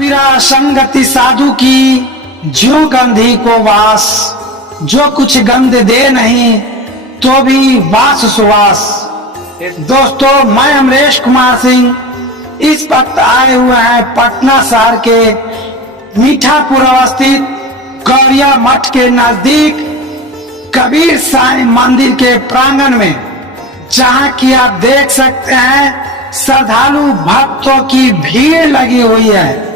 कबीरा संगति साधु की ज्यों गंधी को वास, जो कुछ गंध दे नहीं तो भी वास सुवास। दोस्तों, मैं अमरेश कुमार सिंह इस वक्त आए हुए हैं पटना शहर के मीठापुर अवस्थित गौरिया मठ के नजदीक कबीर साईं मंदिर के प्रांगण में, जहां की आप देख सकते हैं श्रद्धालु भक्तों की भीड़ लगी हुई है।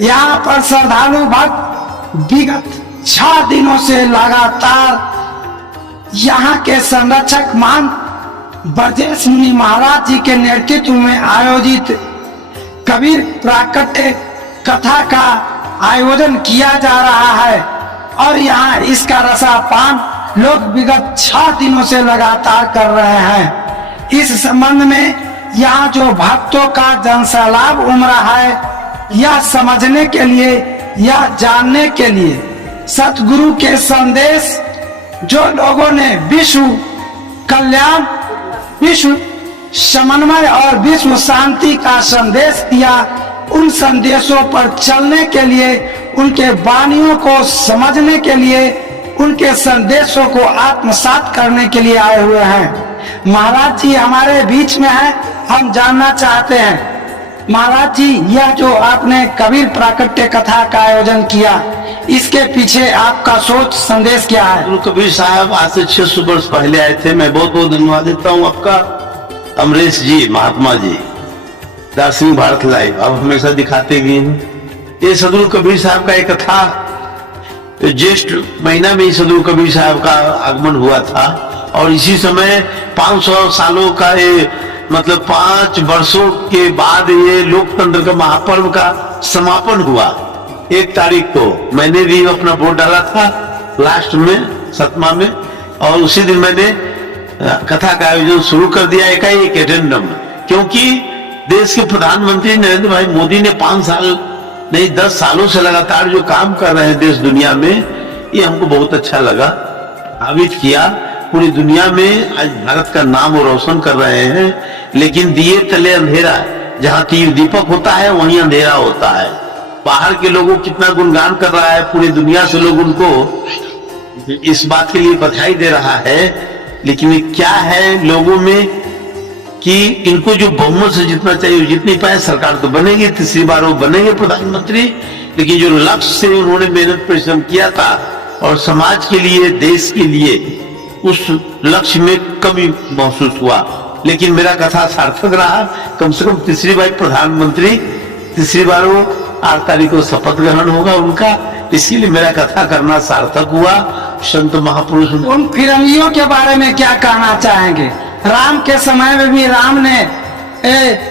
यहाँ पर श्रद्धालु भक्त विगत 6 दिनों से लगातार यहाँ के संरक्षक महंत ब्रजेश मुनि महाराज जी के नेतृत्व में आयोजित कबीर प्राकट्य कथा का आयोजन किया जा रहा है और यहाँ इसका रसापान लोग विगत 6 दिनों से लगातार कर रहे हैं। इस संबंध में यहाँ जो भक्तों का जनसैलाब उमड़ा है, यह समझने के लिए, यह जानने के लिए सतगुरु के संदेश जो लोगों ने विश्व कल्याण, विश्व समन्वय और विश्व शांति का संदेश दिया, उन संदेशों पर चलने के लिए, उनके वाणियों को समझने के लिए, उनके संदेशों को आत्मसात करने के लिए आए हुए हैं। महाराज जी हमारे बीच में है, हम जानना चाहते हैं महाराज जी, यह जो आपने कबीर प्राकट्य कथा का आयोजन किया, इसके पीछे आपका सोच संदेश क्या है? गुरु कबीर साहब आज से 600 वर्ष पहले आए थे। मैं बहुत बहुत धन्यवाद देता हूँ आपका, अमरेश जी, महात्मा जी, दार्शनिक भारत लाइव, आप हमेशा दिखाते भी हैं। ये सदगुरु कबीर साहब का एक कथा, ज्येष्ठ महीना में ही सदगुरु कबीर साहब का आगमन हुआ था और इसी समय 500 सालों का ये मतलब 5 वर्षों के बाद ये लोकतंत्र का महापर्व का समापन हुआ। 1 तारीख को मैंने भी अपना वोट डाला था लास्ट में 7वां में, और उसी दिन मैंने कथा का आयोजन शुरू कर दिया एकाएक एटेंडम, क्योंकि देश के प्रधानमंत्री नरेंद्र भाई मोदी ने 5 साल नहीं 10 सालों से लगातार जो काम कर रहे हैं देश दुनिया में, ये हमको बहुत अच्छा लगा, प्रभावित किया। पूरी दुनिया में आज भारत का नाम वो रोशन कर रहे हैं, लेकिन दिए तले अंधेरा, जहाँ तीर दीपक होता है वहीं अंधेरा होता है। बाहर के लोगों कितना गुणगान कर रहा है, पूरी दुनिया से लोग उनको इस बात के लिए बधाई दे रहा है, लेकिन क्या है लोगों में कि इनको जो बहुमत से जितना चाहिए जितनी पाए, सरकार तो बनेगी, तीसरी बार वो बनेंगे प्रधानमंत्री, लेकिन जो लक्ष्य से उन्होंने मेहनत परिश्रम किया था और समाज के लिए, देश के लिए, उस लक्ष्य में कमी महसूस हुआ। लेकिन मेरा कथा सार्थक रहा, कम से कम तीसरी बार प्रधानमंत्री, तीसरी बार वो 8 तारीख को शपथ ग्रहण होगा उनका, इसीलिए मेरा कथा करना सार्थक हुआ। संत महापुरुष उन फिरंगियों के बारे में क्या कहना चाहेंगे? राम के समय में भी राम ने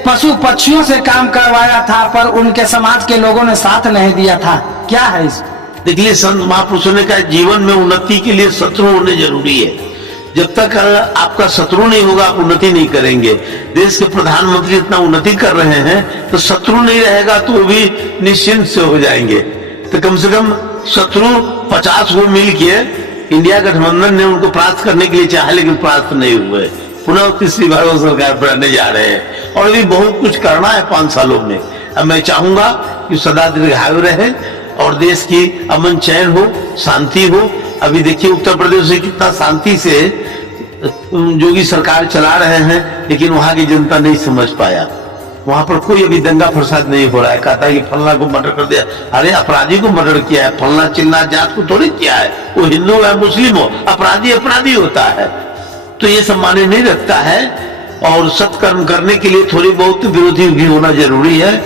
पशु पक्षियों से काम करवाया था, पर उनके समाज के लोगों ने साथ नहीं दिया था, क्या है इस? देखिए, संत महापुरुषों ने कहा जीवन में उन्नति के लिए शत्रु होने जरूरी है। जब तक आपका शत्रु नहीं होगा आप उन्नति नहीं करेंगे। देश के प्रधानमंत्री इतना उन्नति कर रहे हैं तो शत्रु नहीं रहेगा तो वो भी निश्चिंत से हो जाएंगे। तो कम से कम शत्रु 50 को मिल के इंडिया गठबंधन ने उनको परास्त करने के लिए चाहा, लेकिन परास्त नहीं हुए। पुनः तीसरी बार वो सरकार बनाने जा रहे हैं और भी बहुत कुछ करना है 5 सालों में। अब मैं चाहूंगा कि सदा दीर्घायु रहे और देश की अमन चैन हो, शांति हो। अभी देखिए उत्तर प्रदेश से कितना शांति से योगी सरकार चला रहे हैं, लेकिन वहां की जनता नहीं समझ पाया। वहां पर कोई अभी दंगा फसाद नहीं हो रहा है। कहता है कि फलना को मर्डर कर दिया, अरे अपराधी को मर्डर किया है, फलना चिल्ला जात को थोड़ी किया है, वो हिंदू है मुस्लिम हो, अपराधी अपराधी होता है। तो ये सब माने नहीं रखता है और सत्कर्म करने के लिए थोड़ी बहुत विरोधी भी होना जरूरी है।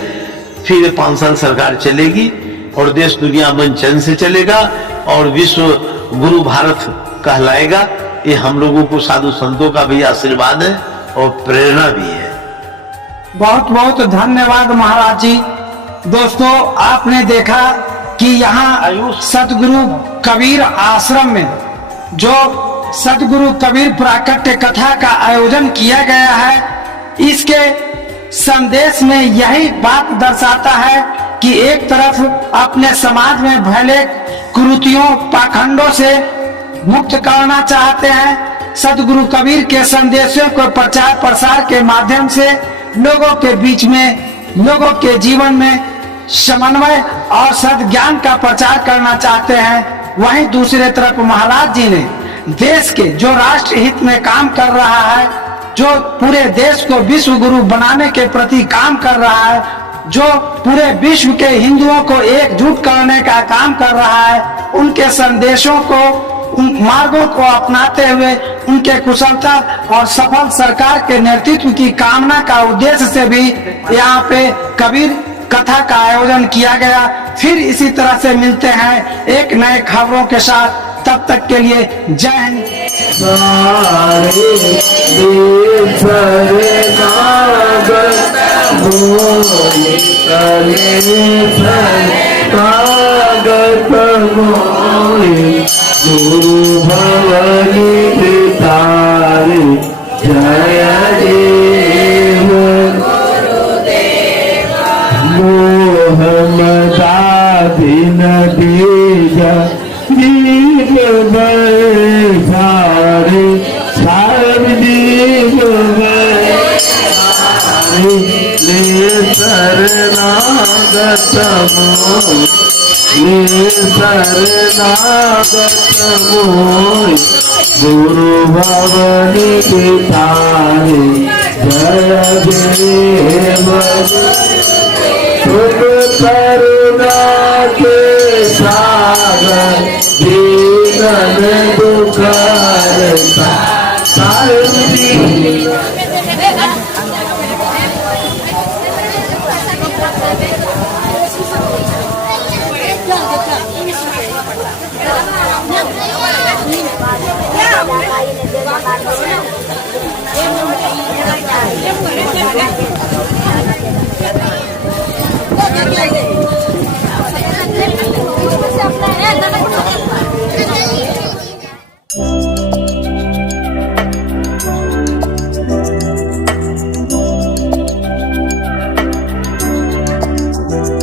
फिर 5 साल सरकार चलेगी और देश दुनिया अमन चैन से चलेगा और विश्व गुरु भारत कहलाएगा। ये हम लोगों को साधु संतों का भी आशीर्वाद है और प्रेरणा भी है। बहुत बहुत धन्यवाद महाराज जी। दोस्तों, आपने देखा कि यहाँ सतगुरु कबीर आश्रम में जो सतगुरु कबीर प्राकट्य कथा का आयोजन किया गया है, इसके संदेश में यही बात दर्शाता है कि एक तरफ अपने समाज में भले कुरीतियों, पाखंडों से मुक्त करना चाहते हैं, सतगुरु कबीर के संदेशों को प्रचार प्रसार के माध्यम से लोगों के बीच में, लोगों के जीवन में समन्वय और सद्ज्ञान का प्रचार करना चाहते हैं, वहीं दूसरे तरफ महाराज जी ने देश के जो राष्ट्र हित में काम कर रहा है, जो पूरे देश को विश्व गुरु बनाने के प्रति काम कर रहा है, जो पूरे विश्व के हिंदुओं को एकजुट करने का काम कर रहा है, उनके संदेशों को, उन मार्गों को अपनाते हुए उनके कुशलता और सफल सरकार के नेतृत्व की कामना का उद्देश्य से भी यहाँ पे कबीर कथा का आयोजन किया गया। फिर इसी तरह से मिलते हैं एक नए खबरों के साथ, तब तक के लिए जय हिंद। गुरु भवनी पितारे जय देव मोहम्मदादिन दीजा दीप बरसारे सार दीप बरसारे ले शरणागत मोर ले शरणागत मोर गुरु भवनी पितारे जय देव तुम करुणा के सागर दीन दुखहरता Yeah.